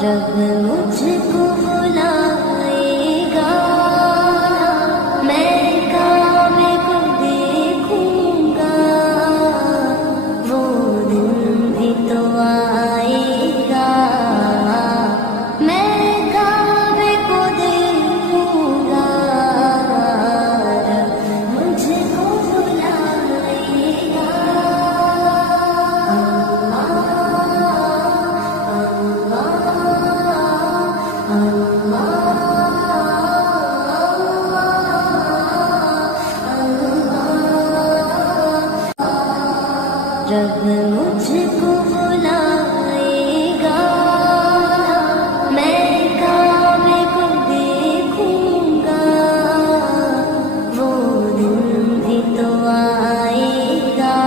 جب مجھ کو بلائے گا میں کعبے کو دیکھوں گا، وہ دن بھی تو آئے گا میں کعبے کو دیکھوں گا، رب مجھ کو بلائے گا۔ جب مجھ کو بلائے گا میں کعبے کو دیکھوں گا، وہ دن بھی تو آئے گا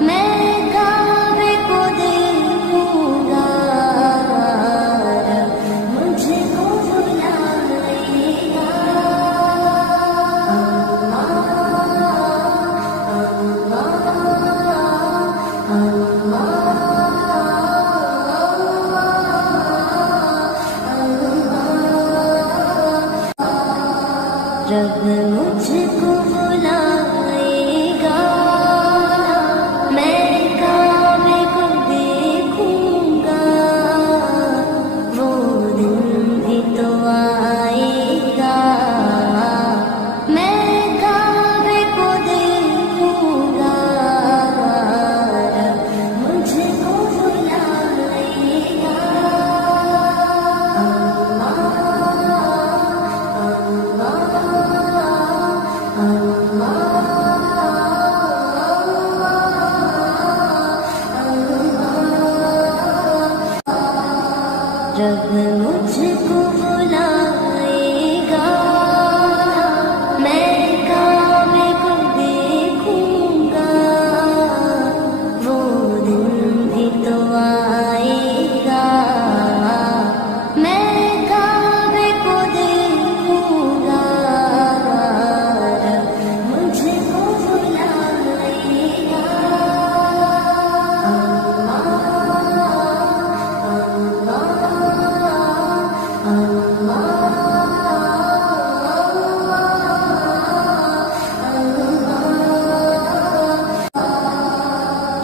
میں کعبے کو دیکھوں گا، رب مجھ کو بلائے گا۔ جب مجھ کو بلائے گا میں کعبے کو دیکھوں گا، وہ دن بھی تو آئے گا میں کعبے کو دیکھوں گا، رب مجھ کو بلائے گا۔ جب مجھ کو بلائے گا میں کعبے کو دیکھوں گا، وہ دن بھی تو آئے گا میں کعبے کو دیکھوں گا، رب مجھ کو بلائے گا۔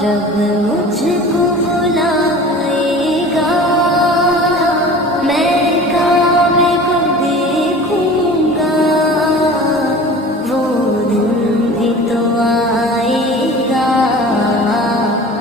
جب مجھ کو بلائے